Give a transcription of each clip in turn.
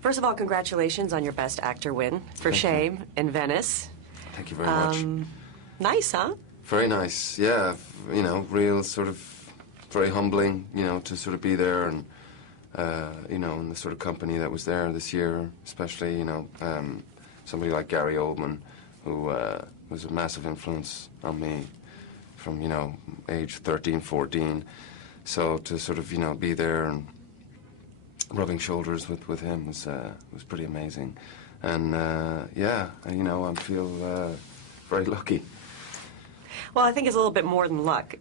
First of all, congratulations on your Best Actor win for Shame in Venice. Thank you very much. Nice, huh? Very nice, yeah. You know, real sort of very humbling, you know, to sort of be there and, you know, in the sort of company that was there this year, especially, you know, somebody like Gary Oldman, who was a massive influence on me from, you know, age 13, 14. So to sort of, you know, be there and rubbing shoulders with him was pretty amazing. And, yeah, you know, I feel very lucky. Well, I think it's a little bit more than luck.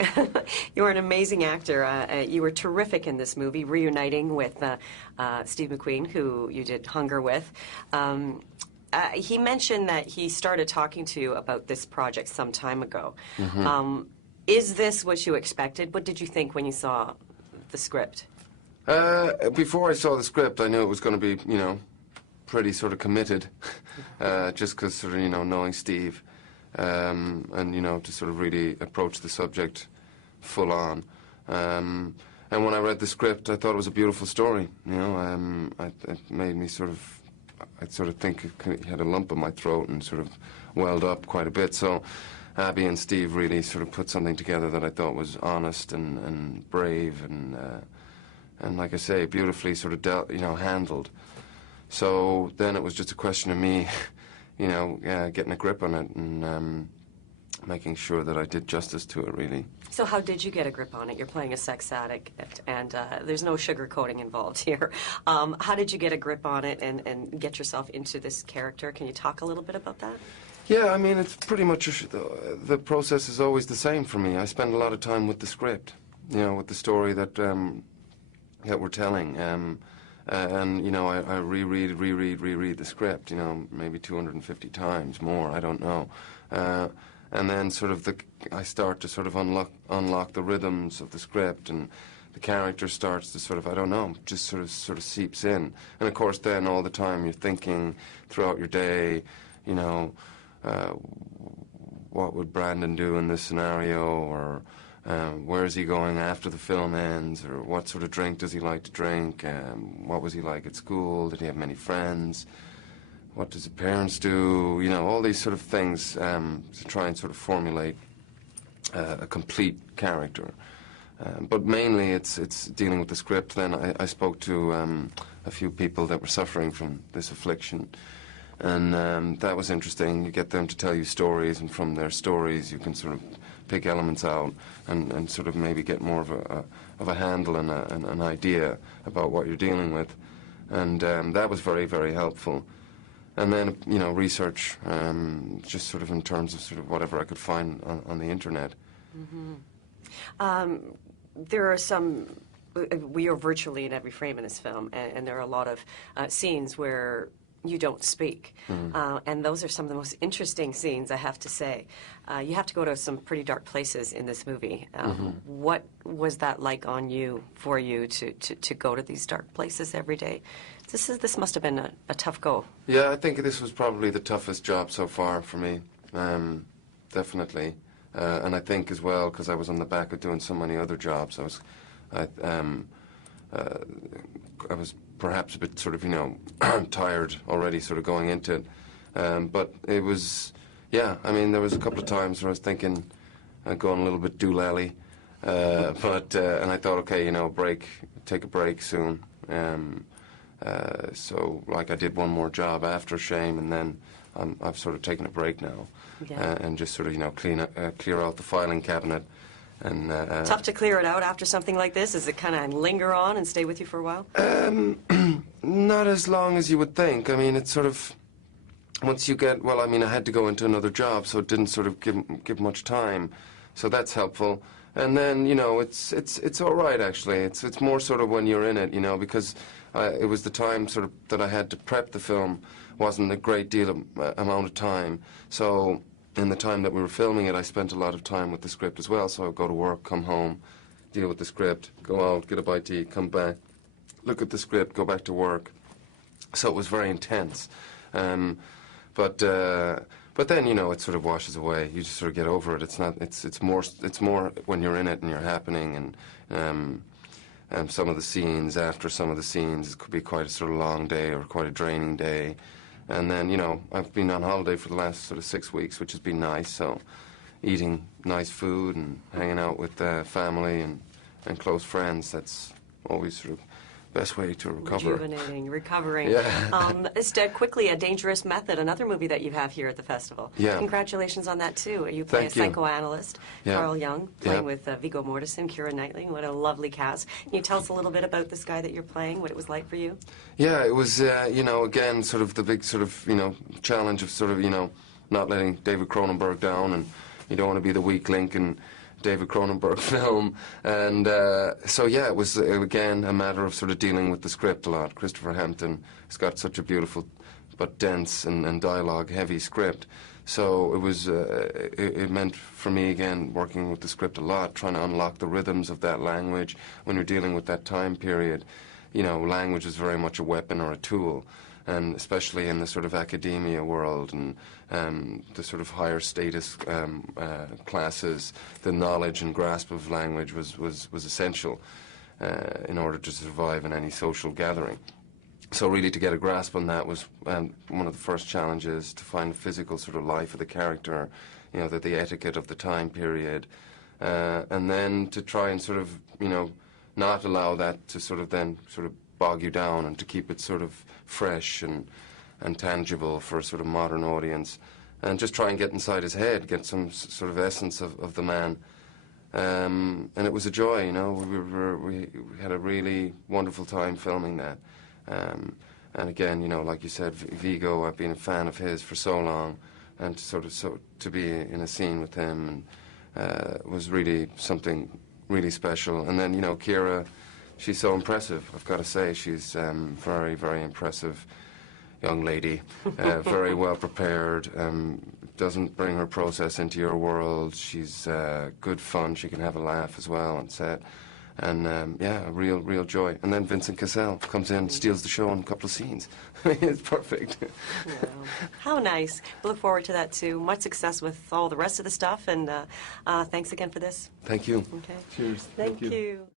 You were an amazing actor. You were terrific in this movie, reuniting with Steve McQueen, who you did Hunger with. He mentioned that he started talking to you about this project some time ago. Mm-hmm. Is this what you expected? What did you think when you saw the script? Before I saw the script, I knew it was going to be, you know, pretty sort of committed, just because sort of, you know, knowing Steve. And, you know, to sort of really approach the subject full on. And when I read the script, I thought it was a beautiful story, you know. It made me sort of, I'd sort of think it had a lump in my throat and sort of welled up quite a bit. So Abby and Steve really sort of put something together that I thought was honest and brave and like I say, beautifully sort of, you know, handled. So then it was just a question of me you know, getting a grip on it and making sure that I did justice to it, really. So how did you get a grip on it? You're playing a sex addict, and there's no sugarcoating involved here. How did you get a grip on it and get yourself into this character? Can you talk a little bit about that? Yeah, I mean, it's pretty much, the process is always the same for me. I spend a lot of time with the script, you know, with the story that, that we're telling. And, you know, I reread the script, you know, maybe 250 times more, I don't know. And then sort of I start to sort of unlock the rhythms of the script, and the character starts to sort of, I don't know, just sort of seeps in. And of course then all the time you're thinking throughout your day, you know, what would Brandon do in this scenario, or where is he going after the film ends, or what sort of drink does he like to drink, what was he like at school, did he have many friends, what does his parents do, you know, all these sort of things to try and sort of formulate a complete character. But mainly it's dealing with the script. Then I spoke to a few people that were suffering from this affliction, and that was interesting. You get them to tell you stories, and from their stories you can sort of pick elements out and sort of maybe get more of a handle and an idea about what you're dealing with. And that was very, very helpful. And then, you know, research, just sort of in terms of sort of whatever I could find on the internet. Mm-hmm. There are some, we are virtually in every frame in this film, and there are a lot of scenes where you don't speak. And those are some of the most interesting scenes, I have to say. You have to go to some pretty dark places in this movie. What was that like on you, for you, to go to these dark places every day? This must have been a tough go. Yeah, I think this was probably the toughest job so far for me, definitely. And I think as well, because I was on the back of doing so many other jobs, I was perhaps a bit sort of, you know, tired already sort of going into it. But it was, yeah, I mean, there was a couple of times where I was thinking going a little bit doolally. And I thought, okay, you know, take a break soon. So, like, I did one more job after Shame, and then I've sort of taken a break now. Yeah. And just sort of, you know, clear out the filing cabinet. And tough to clear it out after something like this? Does it kind of linger on and stay with you for a while? Not as long as you would think. I mean, it's sort of, once you get, well, I mean, I had to go into another job, so it didn't sort of give much time. So that's helpful. And then, you know, it's all right, actually. It's more sort of when you're in it, you know, because it was the time sort of that I had to prep the film. Wasn't a great deal of amount of time. So in the time that we were filming it, I spent a lot of time with the script as well. So I would go to work, come home, deal with the script, go out, get a bite to eat, come back, look at the script, go back to work. So it was very intense. But then, you know, it sort of washes away. You just sort of get over it. It's more when you're in it and you're happening. And some of the scenes, after some of the scenes, it could be quite a sort of long day or quite a draining day. And then, you know, I've been on holiday for the last sort of 6 weeks, which has been nice, so eating nice food and hanging out with family and close friends, that's always sort of best way to recover. Rejuvenating, recovering. Yeah. Quickly, A Dangerous Method, another movie that you have here at the festival. Yeah. Congratulations on that, too. You play Thank a you. psychoanalyst, Yeah. Carl Jung, playing Yeah. with Viggo Mortensen, Keira Knightley. What a lovely cast. Can you tell us a little bit about this guy that you're playing, what it was like for you? Yeah, it was, you know, again, sort of the big sort of, you know, challenge of sort of, you know, not letting David Cronenberg down, and you don't want to be the weak link in David Cronenberg film. And so, yeah, it was, again, a matter of sort of dealing with the script a lot. Christopher Hampton has got such a beautiful but dense and dialogue-heavy script. So it was, it meant for me, again, working with the script a lot, trying to unlock the rhythms of that language. When you're dealing with that time period, you know, language is very much a weapon or a tool. And especially in the sort of academia world and the sort of higher status classes, the knowledge and grasp of language was essential in order to survive in any social gathering. So really to get a grasp on that was one of the first challenges, to find the physical sort of life of the character, you know, the etiquette of the time period, and then to try and sort of, you know, not allow that to sort of then sort of bog you down, and to keep it sort of fresh and tangible for a sort of modern audience, and just try and get inside his head, get some sort of essence of the man. And it was a joy, you know. We had a really wonderful time filming that. And again, you know, like you said, Viggo, I've been a fan of his for so long, and to be in a scene with him was really something really special. And then, you know, Keira, she's so impressive, I've got to say. She's very, very impressive young lady, very well prepared, doesn't bring her process into your world. She's good fun, she can have a laugh as well on set. And yeah, a real joy. And then Vincent Cassel comes in, steals the show in a couple of scenes. It's perfect. Wow. How nice. We look forward to that too. Much success with all the rest of the stuff, and thanks again for this. Thank you. Okay. Cheers. Thank you.